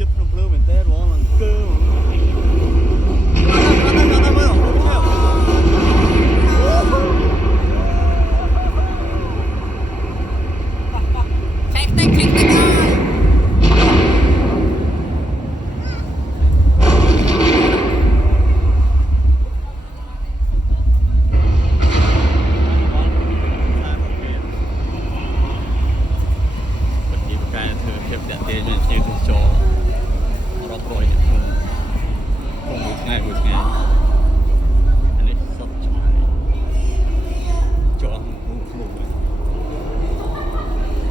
chất nó blue mình té đó là cơ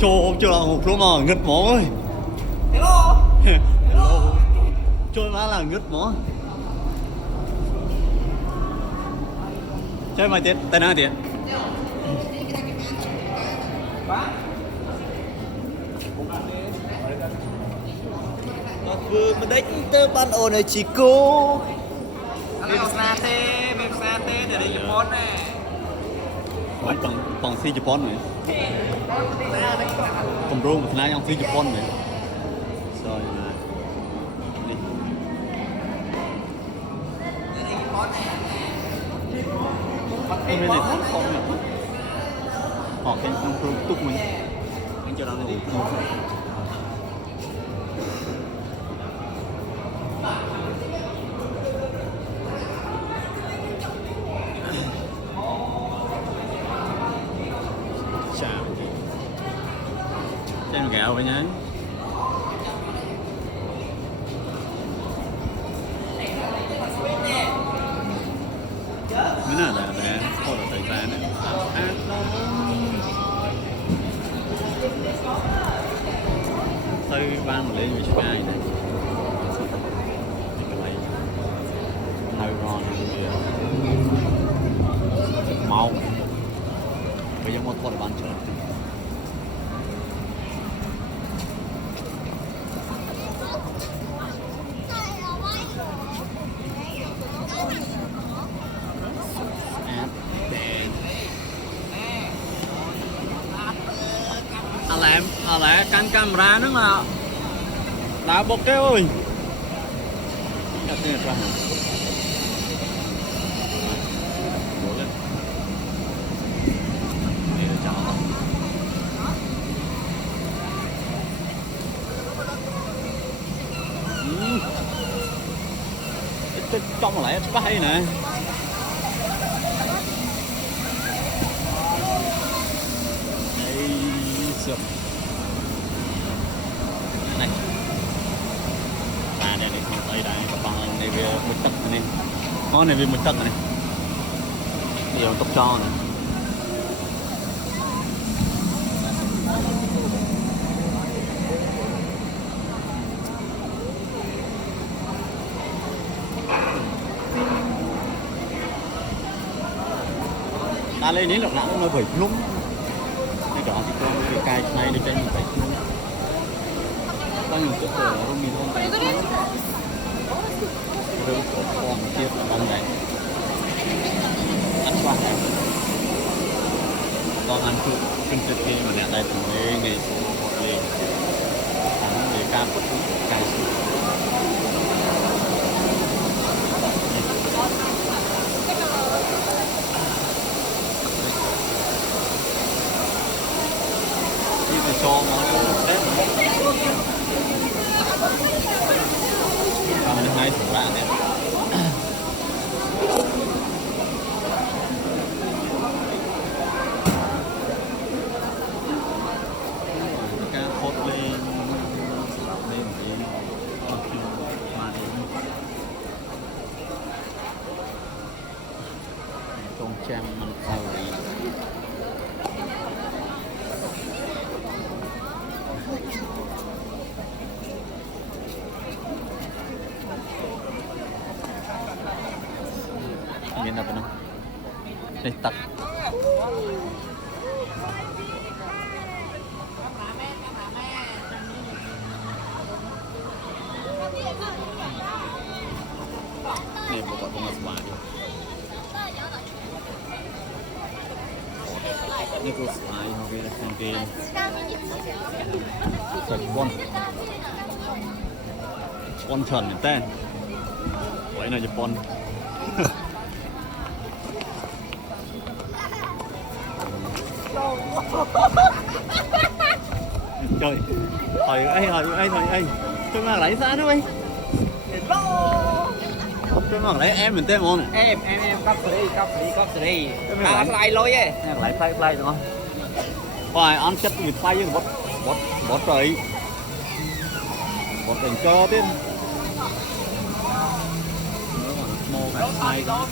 cho chưa là một số mà nghịch mỏ ơi. Hello. Hello. Chơi má là nghịch mỏ. Chơi mà tiết, tên nào tiết? Vừa mình đánh tơ ban ồn này chỉ cô. Mềm xa tê để đi Japan nè. Nói bằng si Japan này. Cầm rô một nãy ông si Japan này. Rồi này. Đi. Bên này không không nhỉ? Họ cái con rô túc mình. Anh cho nó ngủ. Xem gạo vậy nhá. Cái này là có được thời gian này. Tới ban lên với cái này. Hơi ngon màu. Bây giờ một con bán chợ. Là canh camera nó mà đá bốc cái ơi đặt tiền ra đổ lên đây là chó cái trong lại có hay nè. Đây sườn này đây này không thấy đây các bạn này về một tấc này con này về một tấc này nhiều tóc cho này ta lên đến lúc nào nó phải lúng cái đó thì con cái cài này đi trên mình phải lúng bao nhiêu chỗ ở trong mình không phải rồi còn tiếp bóng này ăn qua này còn ăn chút kinh tế kia mà nè đây thì ngày số một lên ăn để cam một cái cho nó tết làm được hai thủ bạn đấy cá hốt lên con chăm mình sao đi nhìn apa nó đây tắt này buka bunga semadi ini terus lain mobil nanti Japan on trần người ta vậy là Japan trời hỏi ấy tôi mà lấy ra thôi tôi mà lấy em mình tên món này em cắp xử lại lôi ấy lấy play đúng không phải ăn chất người play với bớt rồi bớt thành cho tiên mô phải play đó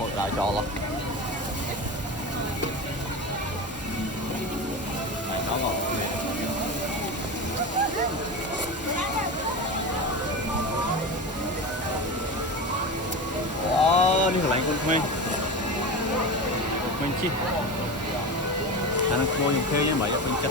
một đại trò lắm nó ngọt wow đi lạnh con mình chi anh mua những thuê với mấy cái chất